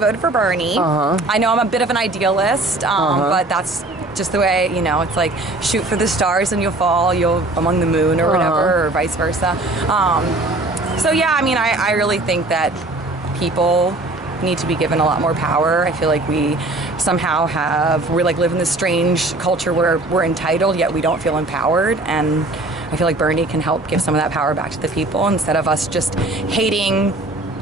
voted for Bernie. I know I'm a bit of an idealist, but that's just the way, you know, it's like shoot for the stars and you'll fall, you'll among the moon or whatever, or vice versa. So yeah, I mean, I really think that people need to be given a lot more power. I feel like we somehow we like live in this strange culture where we're entitled, yet we don't feel empowered. And I feel like Bernie can help give some of that power back to the people instead of us just hating.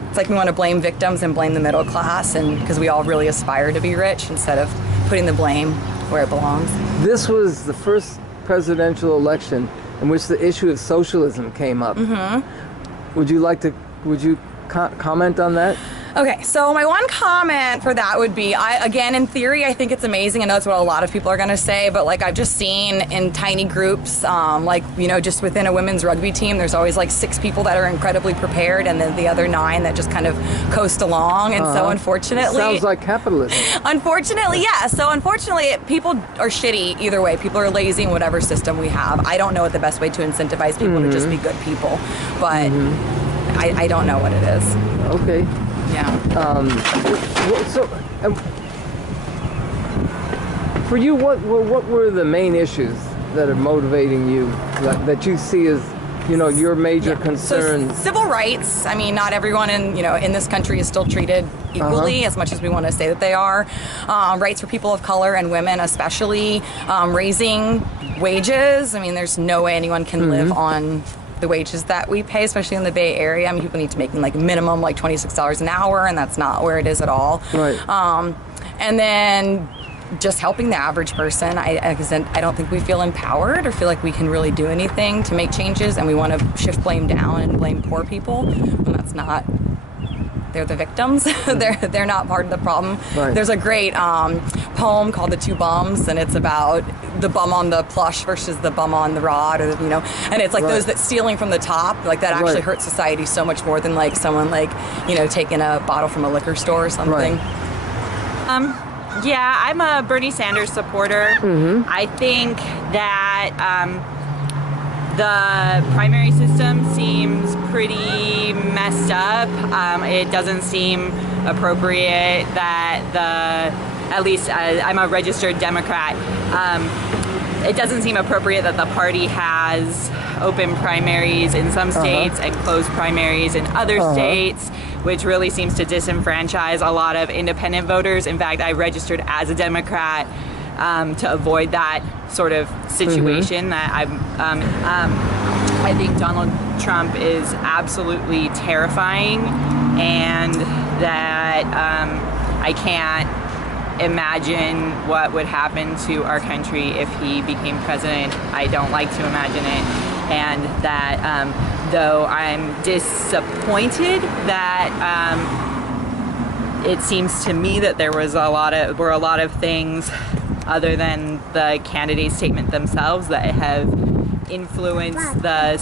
It's like we want to blame victims and blame the middle class, and because we all really aspire to be rich instead of putting the blame where it belongs. This was the first presidential election in which the issue of socialism came up. Would you comment on that? Okay, so my one comment for that would be, again, in theory, I think it's amazing. I know that's what a lot of people are going to say, but like I've just seen in tiny groups, like, you know, just within a women's rugby team, there's always like 6 people that are incredibly prepared and then the other 9 that just kind of coast along. And so unfortunately... Sounds like capitalism. Unfortunately, yeah. So unfortunately, people are shitty either way. People are lazy in whatever system we have. I don't know what the best way to incentivize people to just be good people, but I don't know what it is. Okay. Yeah. For you, what were the main issues that are motivating you, that you see as, you know, your major concerns? So, civil rights. I mean, not everyone in this country is still treated equally as much as we want to say that they are. Rights for people of color and women, especially. Raising wages. I mean, there's no way anyone can live on the wages that we pay, especially in the Bay Area. I mean, people need to make like minimum like $26 an hour, and that's not where it is at all. Right. And then just helping the average person. I don't think we feel empowered or feel like we can really do anything to make changes, and we want to shift blame down and blame poor people when that's not. They're the victims. They're not part of the problem. Right. There's a great poem called "The Two Bums," and it's about the bum on the plush versus the bum on the rod, or and it's like those that stealing from the top, like that actually hurts society so much more than like someone like taking a bottle from a liquor store or something. Yeah, I'm a Bernie Sanders supporter. I think that the primary system seems pretty messed up. It doesn't seem appropriate that at least I'm a registered Democrat, it doesn't seem appropriate that the party has open primaries in some states and closed primaries in other states, which really seems to disenfranchise a lot of independent voters. In fact, I registered as a Democrat to avoid that sort of situation. That I think Donald Trump is absolutely terrifying, and that I can't imagine what would happen to our country if he became president. I don't like to imagine it, and that though I'm disappointed that it seems to me that there was a lot of things other than the candidate statement themselves that have influenced the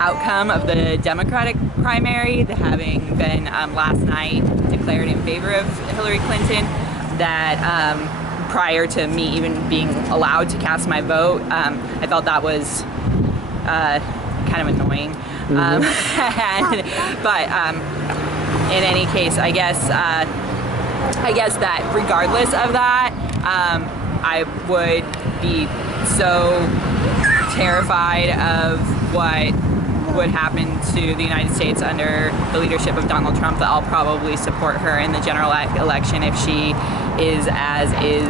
outcome of the Democratic primary, having been last night declared in favor of Hillary Clinton, that prior to me even being allowed to cast my vote, I felt that was kind of annoying. But in any case, I guess that regardless of that, I would be so terrified of what would happen to the United States under the leadership of Donald Trump that I'll probably support her in the general election if she is, as is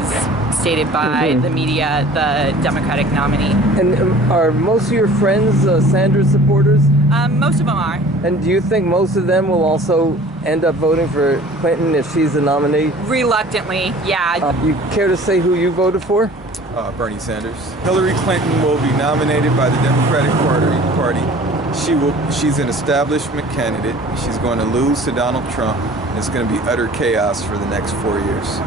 stated by the media, the Democratic nominee. And are most of your friends Sanders supporters? Most of them are. And do you think most of them will also end up voting for Clinton if she's the nominee? Reluctantly, yeah. You care to say who you voted for? Bernie Sanders. Hillary Clinton will be nominated by the Democratic Party. She's an establishment candidate. She's going to lose to Donald Trump, and it's going to be utter chaos for the next 4 years.